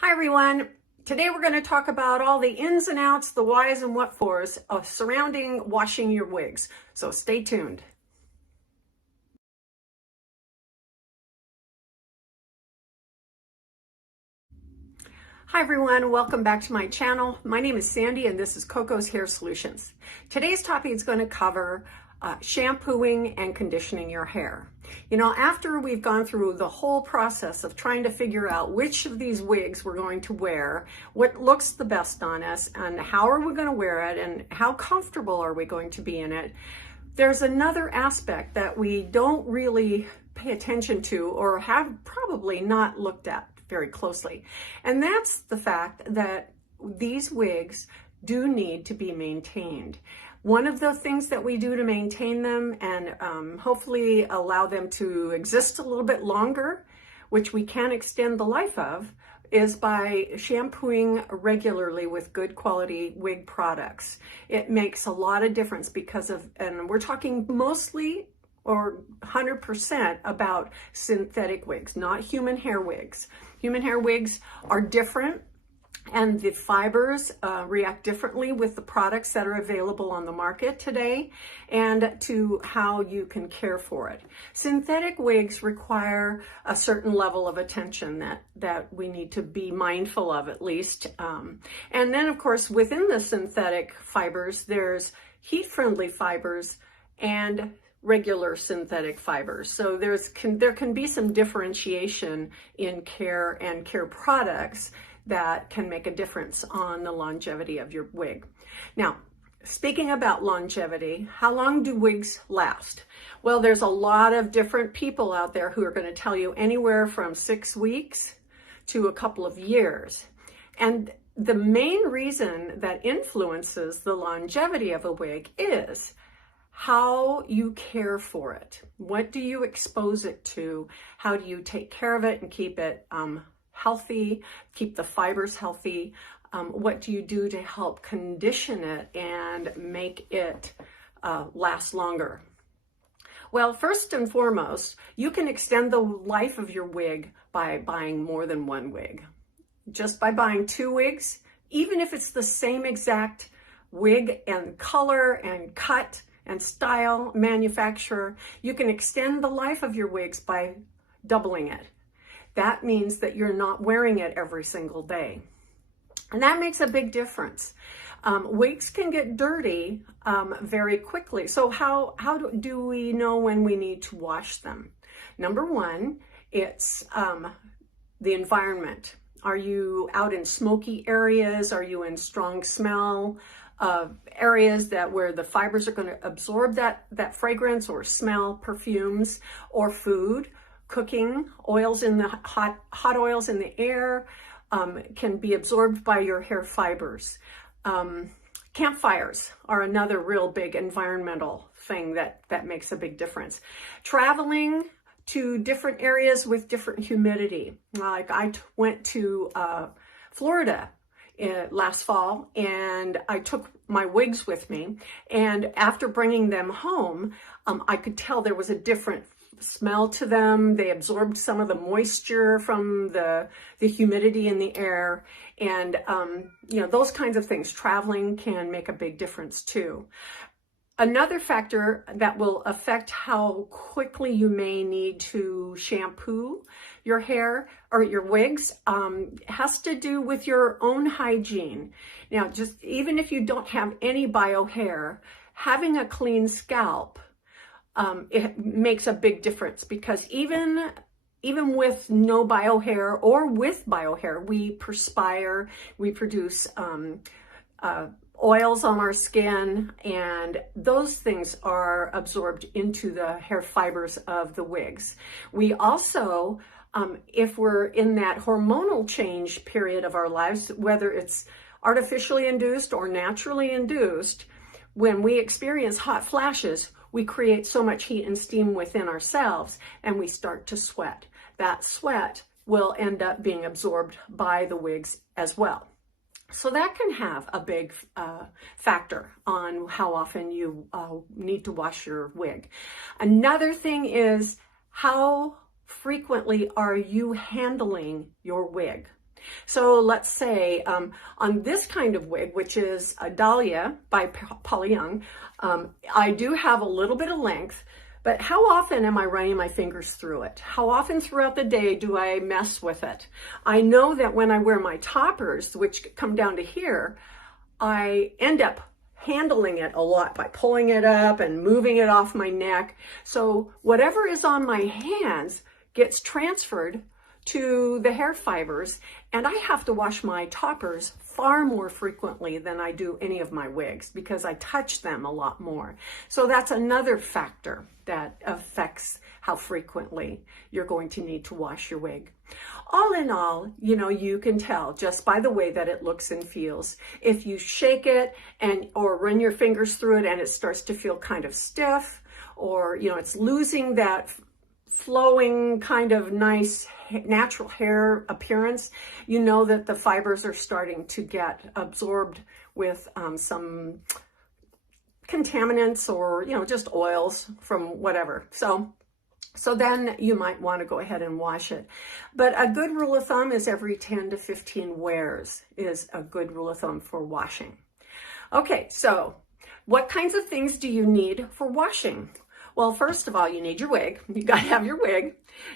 Hi everyone. Today we're going to talk about all the ins and outs, the whys and what fors of surrounding washing your wigs. So stay tuned. Hi everyone, welcome back to my channel. My name is Sandy and this is Coco's Hair Solutions. Today's topic is going to cover shampooing and conditioning your hair. You know, after we've gone through the whole process of trying to figure out which of these wigs we're going to wear, what looks the best on us, and how are we going to wear it, and how comfortable are we going to be in it, there's another aspect that we don't really pay attention to or have probably not looked at very closely. And that's the fact that these wigs do need to be maintained. One of the things that we do to maintain them and hopefully allow them to exist a little bit longer, which we can extend the life of, is by shampooing regularly with good quality wig products. It makes a lot of difference because of, and we're talking mostly or 100% about synthetic wigs, not human hair wigs. Human hair wigs are different, and the fibers react differently with the products that are available on the market today and to how you can care for it. Synthetic wigs require a certain level of attention that we need to be mindful of, at least. And then, of course, within the synthetic fibers, there's heat-friendly fibers and regular synthetic fibers. So there can be some differentiation in care and care products that can make a difference on the longevity of your wig. Now, speaking about longevity, how long do wigs last? Well, there's a lot of different people out there who are going to tell you anywhere from 6 weeks to a couple of years. And the main reason that influences the longevity of a wig is how you care for it. What do you expose it to? How do you take care of it and keep it healthy, keep the fibers healthy? What do you do to help condition it and make it last longer? Well, first and foremost, you can extend the life of your wig by buying more than one wig. Just by buying 2 wigs, even if it's the same exact wig and color and cut and style, manufacturer, you can extend the life of your wigs by doubling it. That means that you're not wearing it every single day. And that makes a big difference. Wigs can get dirty very quickly. So how do we know when we need to wash them? Number one, it's the environment. Are you out in smoky areas? Are you in strong smell areas where the fibers are going to absorb that fragrance or smell, perfumes, or food? Cooking, oils in the hot oils in the air can be absorbed by your hair fibers. Campfires are another real big environmental thing that makes a big difference. Traveling to different areas with different humidity. Like I went to Florida last fall, and I took my wigs with me, and after bringing them home, I could tell there was a different smell to them. They absorbed some of the moisture from the humidity in the air, and you know, those kinds of things. Traveling can make a big difference too. Another factor that will affect how quickly you may need to shampoo your hair or your wigs has to do with your own hygiene. Now, just even if you don't have any bio hair, having a clean scalp it makes a big difference, because even with no bio hair or with bio hair, we perspire, we produce oils on our skin, and those things are absorbed into the hair fibers of the wigs. We also, if we're in that hormonal change period of our lives, whether it's artificially induced or naturally induced, when we experience hot flashes, we create so much heat and steam within ourselves, and we start to sweat. That sweat will end up being absorbed by the wigs as well. So that can have a big factor on how often you need to wash your wig. Another thing is, how frequently are you handling your wig? So let's say on this kind of wig, which is a Dahlia by Paula Young, I do have a little bit of length, but how often am I running my fingers through it? How often throughout the day do I mess with it? I know that when I wear my toppers, which come down to here, I end up handling it a lot by pulling it up and moving it off my neck. So whatever is on my hands gets transferred to the hair fibers, and I have to wash my toppers far more frequently than I do any of my wigs because I touch them a lot more. So that's another factor that affects how frequently you're going to need to wash your wig. All in all, you know, you can tell just by the way that it looks and feels. If you shake it or run your fingers through it and it starts to feel kind of stiff, or, you know, it's losing that flowing kind of nice natural hair appearance, you know that the fibers are starting to get absorbed with some contaminants or, you know, just oils from whatever. So then you might want to go ahead and wash it. But a good rule of thumb is every 10 to 15 wears is a good rule of thumb for washing. Okay, so what kinds of things do you need for washing? Well, first of all, you need your wig. You got to have your wig.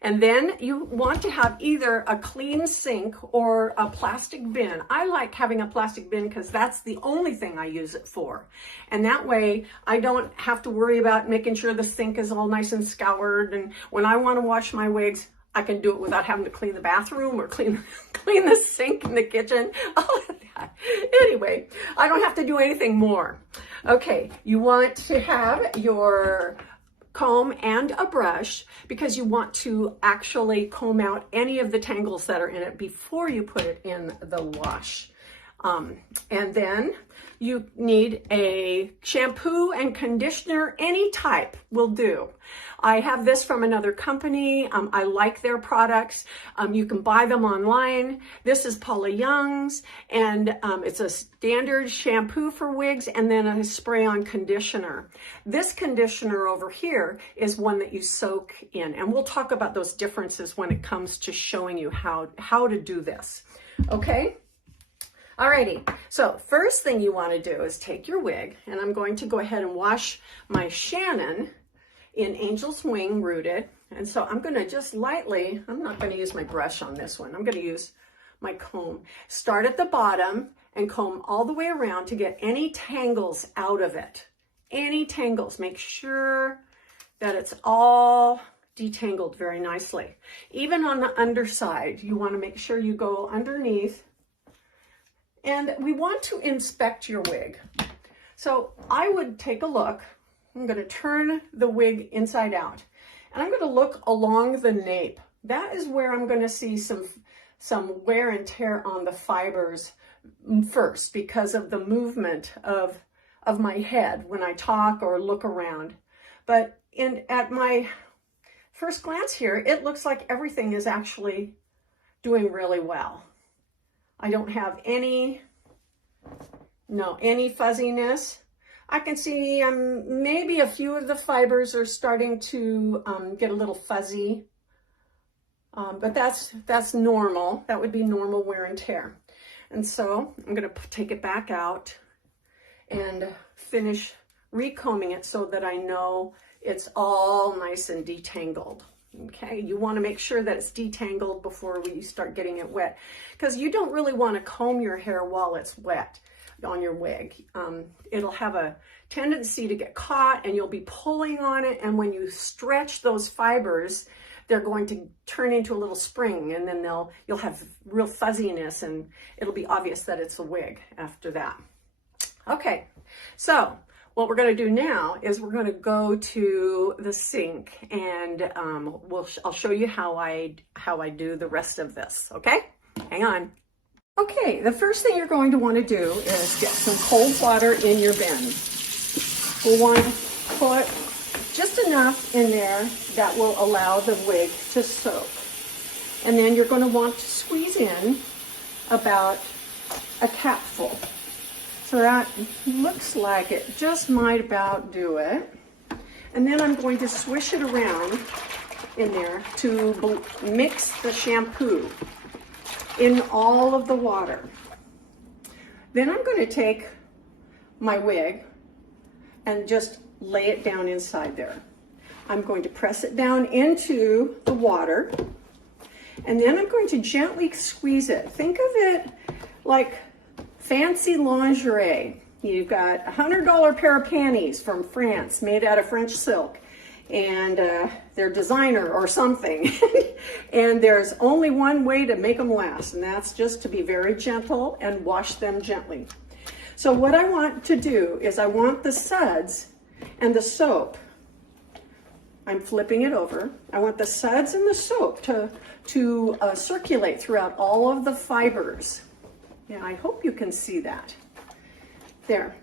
And then you want to have either a clean sink or a plastic bin. I like having a plastic bin because that's the only thing I use it for. And that way I don't have to worry about making sure the sink is all nice and scoured. And when I want to wash my wigs, I can do it without having to clean the bathroom or clean the sink in the kitchen, all of that. Anyway, I don't have to do anything more. Okay, you want to have your comb and a brush because you want to actually comb out any of the tangles that are in it before you put it in the wash. And then you need a shampoo and conditioner, any type will do. I have this from another company. I like their products. You can buy them online. This is Paula Young's, and it's a standard shampoo for wigs and then a spray-on conditioner. This conditioner over here is one that you soak in, and we'll talk about those differences when it comes to showing you how to do this. Okay? Alrighty, so first thing you want to do is take your wig, and I'm going to go ahead and wash my Shannon in Angel's Wing Rooted. And so I'm going to just lightly, I'm not going to use my brush on this one, I'm going to use my comb. Start at the bottom and comb all the way around to get any tangles out of it. Any tangles, make sure that it's all detangled very nicely. Even on the underside, you want to make sure you go underneath. And we want to inspect your wig. So I would take a look. I'm going to turn the wig inside out. And I'm going to look along the nape. That is where I'm going to see some wear and tear on the fibers first because of the movement of my head when I talk or look around. But at my first glance here, it looks like everything is actually doing really well. I don't have any fuzziness. I can see maybe a few of the fibers are starting to get a little fuzzy, but that's normal. That would be normal wear and tear. And so I'm going to take it back out and finish recombing it so that I know it's all nice and detangled. Okay, you want to make sure that it's detangled before we start getting it wet, because you don't really want to comb your hair while it's wet on your wig. It'll have a tendency to get caught and you'll be pulling on it, and when you stretch those fibers, they're going to turn into a little spring, and then you'll have real fuzziness, and it'll be obvious that it's a wig after that. Okay, so what we're going to do now is we're going to go to the sink, and I'll show you how I do the rest of this. Okay, hang on. Okay, the first thing you're going to want to do is get some cold water in your bin. We'll want to put just enough in there that will allow the wig to soak. And then you're going to want to squeeze in about a capful. So that looks like it just might about do it. And then I'm going to swish it around in there to mix the shampoo. in all of the water. Then I'm going to take my wig and just lay it down inside there. I'm going to press it down into the water, and then I'm going to gently squeeze it. Think of it like fancy lingerie. You've got a $100 pair of panties from France made out of French silk, and they're designer or something. And there's only one way to make them last, and that's just to be very gentle and wash them gently. So what I want to do is I want the suds and the soap, I'm flipping it over, I want the suds and the soap to circulate throughout all of the fibers. Yeah, I hope you can see that. There.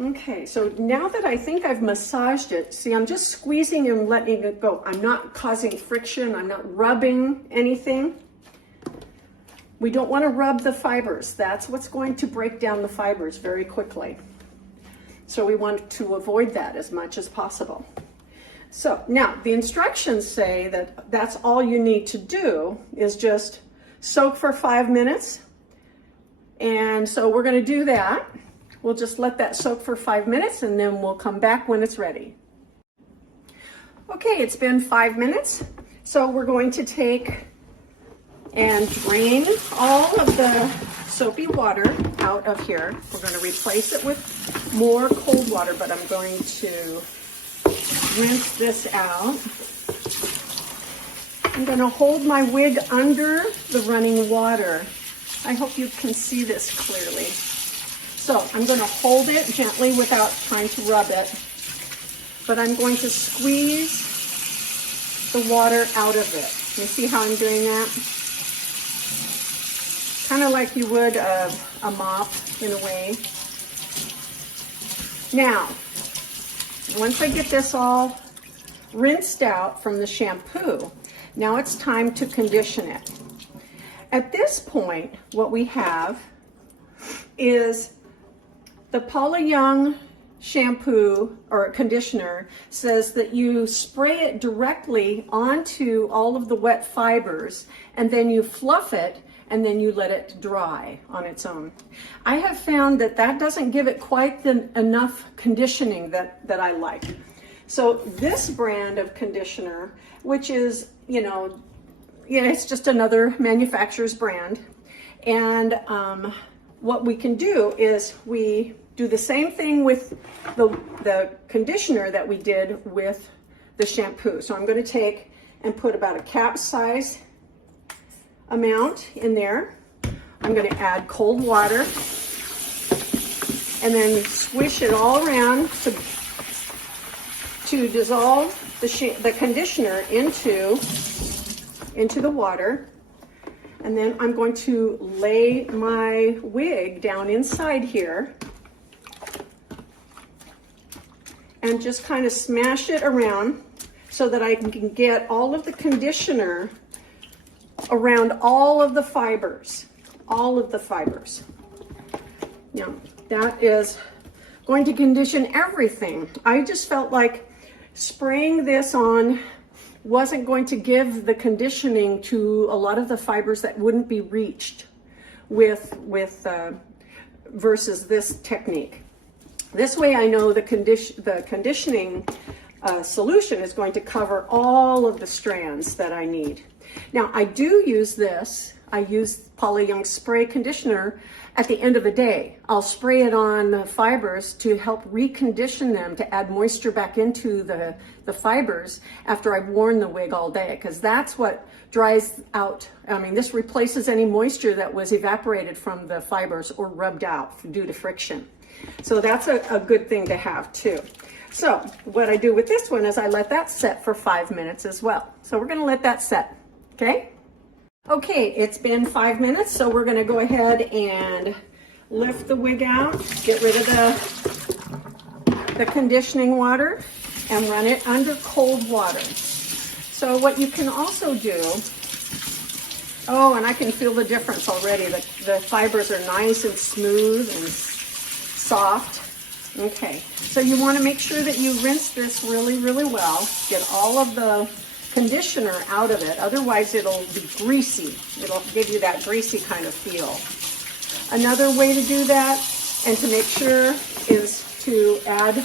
Okay, so now that I think I've massaged it, see, I'm just squeezing and letting it go. I'm not causing friction, I'm not rubbing anything. We don't want to rub the fibers. That's what's going to break down the fibers very quickly. So we want to avoid that as much as possible. So now the instructions say that that's all you need to do is just soak for 5 minutes. And so we're going to do that. We'll just let that soak for 5 minutes, and then we'll come back when it's ready. Okay, it's been 5 minutes. So we're going to take and drain all of the soapy water out of here. We're going to replace it with more cold water, but I'm going to rinse this out. I'm going to hold my wig under the running water. I hope you can see this clearly. So I'm going to hold it gently without trying to rub it, but I'm going to squeeze the water out of it. You see how I'm doing that? Kind of like you would a mop in a way. Now, once I get this all rinsed out from the shampoo, now it's time to condition it. At this point, what we have is the Paula Young shampoo or conditioner says that you spray it directly onto all of the wet fibers, and then you fluff it, and then you let it dry on its own. I have found that that doesn't give it quite enough conditioning that I like. So this brand of conditioner, which is, it's just another manufacturer's brand. And what we can do is we do the same thing with the conditioner that we did with the shampoo. So I'm going to take and put about a cap size amount in there. I'm going to add cold water and then swish it all around to dissolve the conditioner into the water. And then I'm going to lay my wig down inside here and just kind of smash it around so that I can get all of the conditioner around all of the fibers, Now, that is going to condition everything. I just felt like spraying this on wasn't going to give the conditioning to a lot of the fibers that wouldn't be reached versus this technique. This way I know the conditioning solution is going to cover all of the strands that I need. Now, I do use this. I use Paula Young spray conditioner at the end of the day. I'll spray it on the fibers to help recondition them, to add moisture back into the fibers after I've worn the wig all day, because that's what dries out. I mean, this replaces any moisture that was evaporated from the fibers or rubbed out due to friction. So that's a good thing to have too. So what I do with this one is I let that set for 5 minutes as well. So we're going to let that set. Okay? Okay, it's been 5 minutes, so we're going to go ahead and lift the wig out, get rid of the conditioning water, and run it under cold water. So what you can also do, and I can feel the difference already. The fibers are nice and smooth and soft. Okay, so you want to make sure that you rinse this really, really well. Get all of the conditioner out of it. Otherwise, it'll be greasy. It'll give you that greasy kind of feel. Another way to do that and to make sure is to add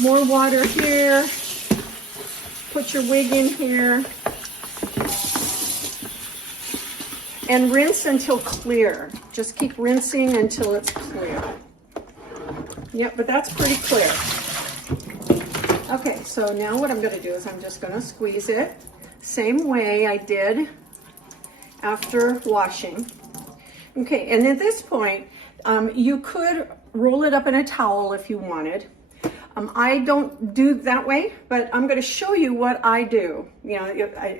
more water here. Put your wig in here. And rinse until clear. Just keep rinsing until it's clear. Yep, but that's pretty clear. Okay, so now what I'm going to do is I'm just going to squeeze it. Same way I did after washing. Okay, and at this point, you could roll it up in a towel if you wanted. I don't do that way, but I'm going to show you what I do. You know,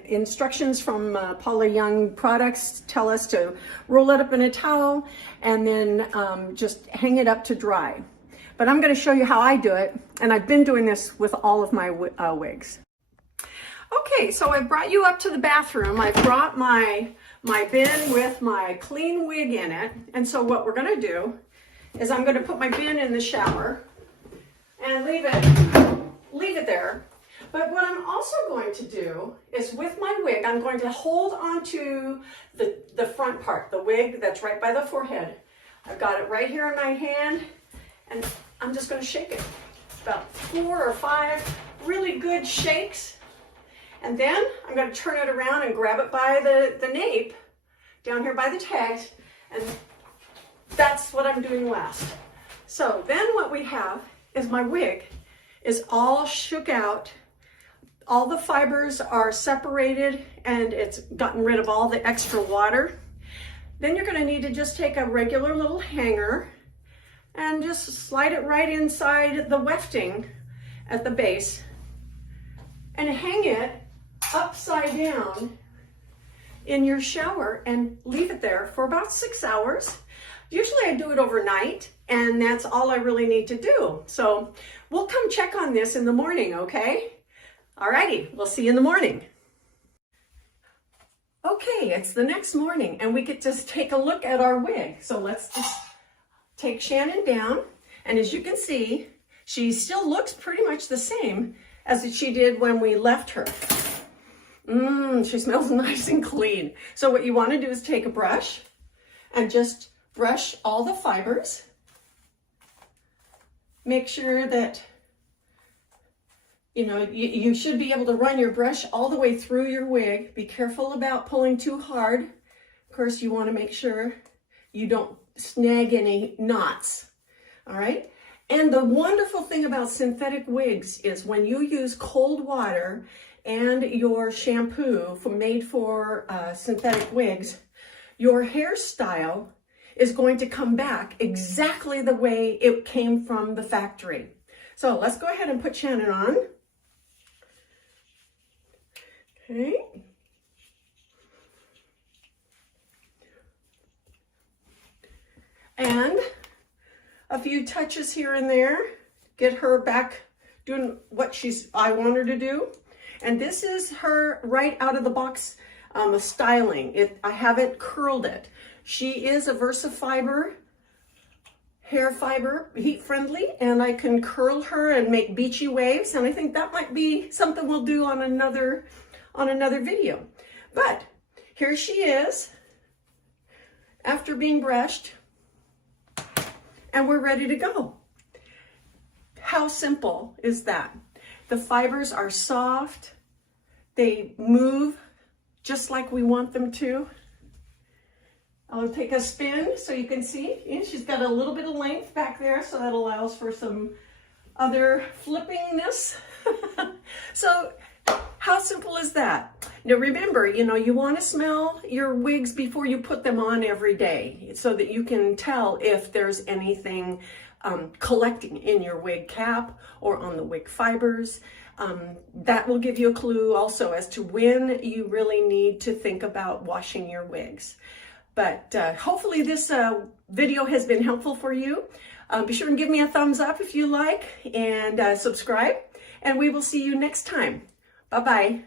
instructions from Paula Young products tell us to roll it up in a towel and then just hang it up to dry. But I'm going to show you how I do it, and I've been doing this with all of my wigs. Okay, so I brought you up to the bathroom. I brought my bin with my clean wig in it, and so what we're going to do is I'm going to put my bin in the shower and leave it there. But what I'm also going to do is with my wig, I'm going to hold onto the front part, the wig that's right by the forehead. I've got it right here in my hand, and I'm just going to shake it. About 4 or 5 really good shakes. And then I'm going to turn it around and grab it by the nape, down here by the tags, and that's what I'm doing last. So then what we have is my wig is all shook out. All the fibers are separated and it's gotten rid of all the extra water. Then you're going to need to just take a regular little hanger and just slide it right inside the wefting at the base and hang it upside down in your shower and leave it there for about 6 hours. Usually I do it overnight, and that's all I really need to do. So we'll come check on this in the morning, okay? Alrighty, we'll see you in the morning. Okay, it's the next morning, and we get to take a look at our wig. So let's just take Shannon down, and as you can see, she still looks pretty much the same as she did when we left her. She smells nice and clean. So what you want to do is take a brush and just brush all the fibers. Make sure that, you know, you should be able to run your brush all the way through your wig. Be careful about pulling too hard. Of course, you want to make sure you don't snag any knots. All right. And the wonderful thing about synthetic wigs is when you use cold water and your shampoo made for synthetic wigs, your hairstyle is going to come back exactly the way it came from the factory. So let's go ahead and put Shannon on. Okay. And a few touches here and there, get her back doing what I want her to do. And this is her right out of the box styling. I haven't curled it. She is a VersaFiber hair fiber, heat friendly, and I can curl her and make beachy waves. And I think that might be something we'll do on another video. But here she is after being brushed, and we're ready to go. How simple is that? The fibers are soft. They move just like we want them to. I'll take a spin so you can see. And she's got a little bit of length back there, so that allows for some other flippingness. So how simple is that? Now remember, you know, you want to smell your wigs before you put them on every day so that you can tell if there's anything collecting in your wig cap or on the wig fibers. That will give you a clue also as to when you really need to think about washing your wigs. But hopefully this video has been helpful for you. Be sure and give me a thumbs up if you like, and subscribe, and we will see you next time. Bye-bye.